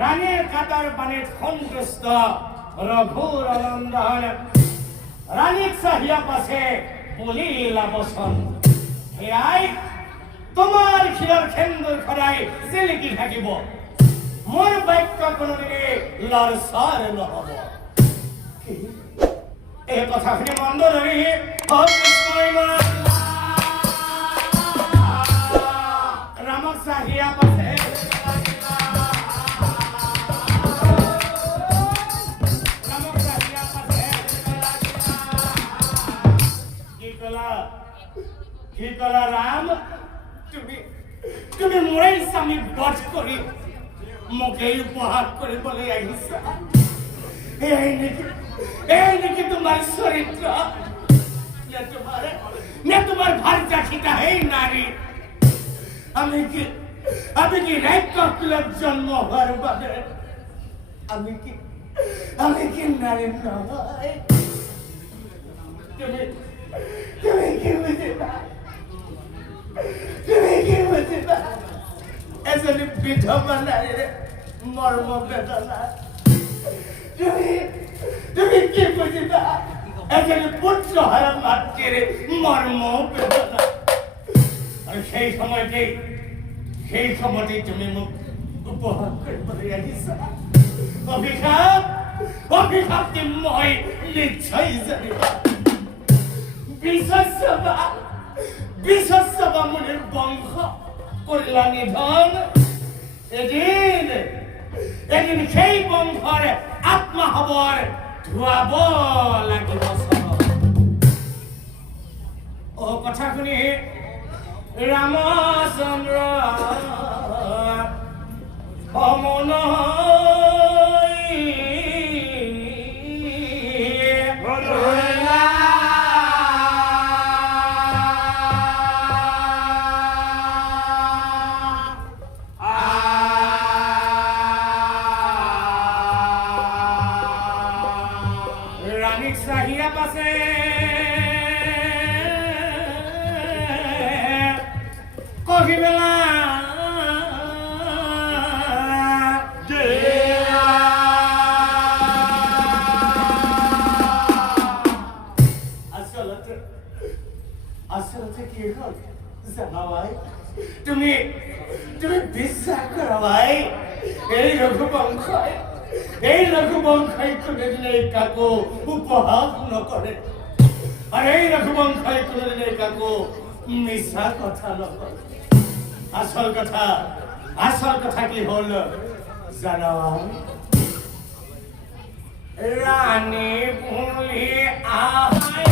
রানীর কাতার পানে সন্তুষ্ট রঘুর নন্দন রানীক চাহিয়া পাছে বলিলা বচন সেয়াই তোমাৰ ক্ষীৰৰ সেন্দুৰ খৰাই জিলিকি থাকিব মোৰ বাক্য কোনোদিনে লৰচৰ নহব এই কথাখিনি মন ধৰি ৰামক চাহিয়া পাছে কি কলা রাম তুমি মোৰে স্বামী বধ কৰি মোক এই উপহার কৰিবলৈ আহিছা এই নেকি তোমাৰ চৰিত্ৰ নে তোমাৰ ভাৰ্যাখিতা এই নাৰী আমি কি ৰাক্ষসকুলত জন্ম হোৱাৰ বাবে আমি কি নাৰী নহয় তুমি কি বুজিবা এজনী বিধৱা নাৰীৰে মৰ্ম বেদনা তুমি কি বুজিবা এজনী পুত্ৰহাৰা মাতৃৰে মৰ্ম বেদনা আৰু সেই সময়তেই তুমি মোক উপহার কৰিবলৈ আহিছা অভিশাপ মই নিশ্চয় জানিবা বিশ্বসভা মুনির বংশ করলা নিধন এদিন সেই বংশৰ আত্মা হবৰ ধুৱাব লাগিব ও কথা শুনি ৰামচন্দ্ৰ অমন চাহিয়া পাছে কহিবেলা আসলতে কি হল জানা ভাই তুমি বিশ্বাস করো ভাই এই রঘুবংশই কোনোদিন এই কাকো উপহাস নকৰে আর এই রঘুবংশই কোনোদিন এই কাকো মিছা কথা নকৰে আসল কথা কি হল জানা রানী বুলি আহাই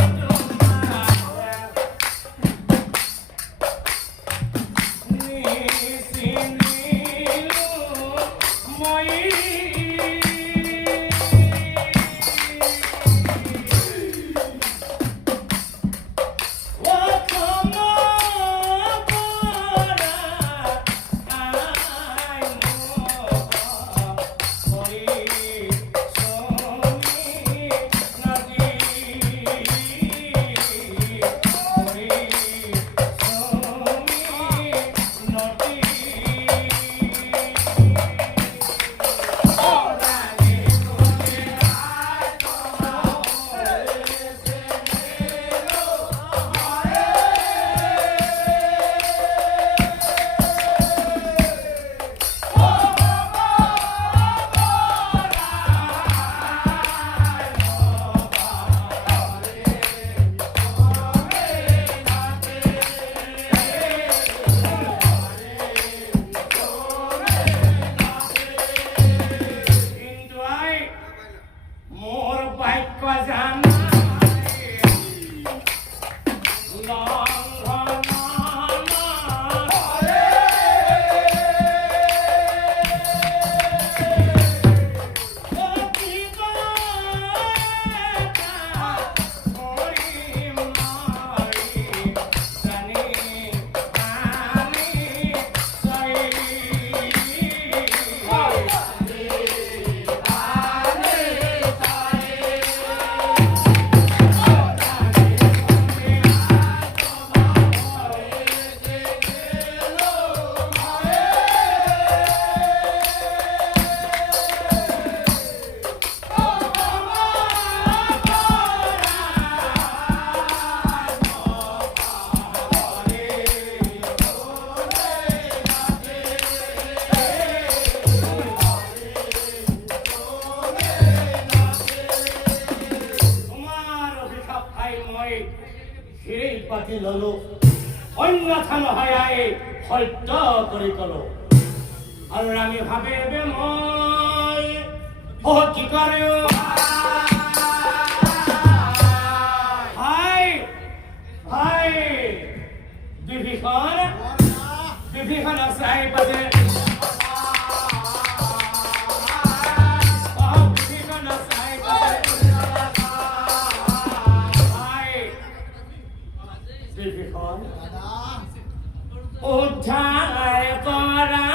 মই সেই পাতি ললো অন্যথা নহয় সত্য কৰি কলো আৰু আমি ভাবে মই কি কৰে হাই হাই বিভীষণ চাই পাতে উদ্ধার করা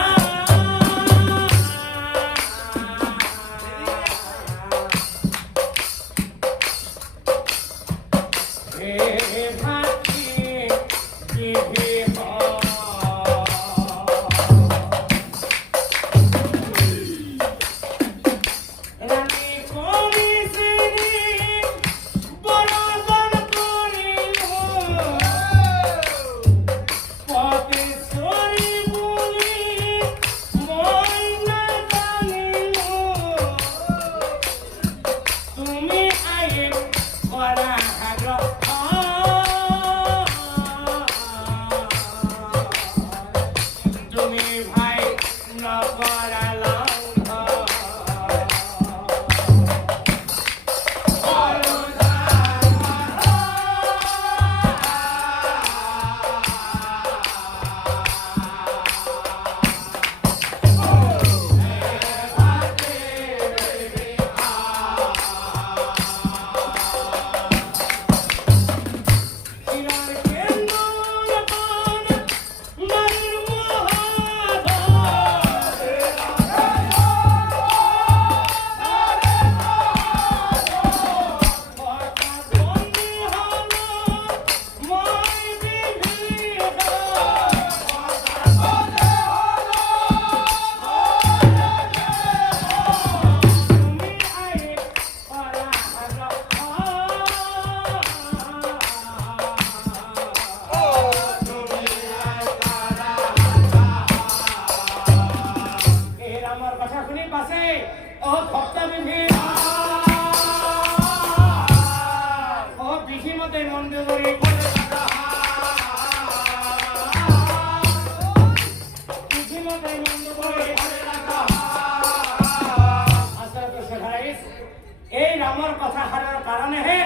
এই ৰামৰ কথা হাৰাৰ কাৰণেহে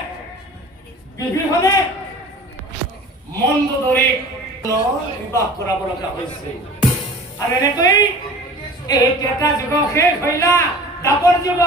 বিভীষণে মন্দোদৰীক বিবাহ কৰাব লগা হৈছে আৰু এনেকৈ এই কেইটা যুগ শেষ হৈলা দাপৰ যুগ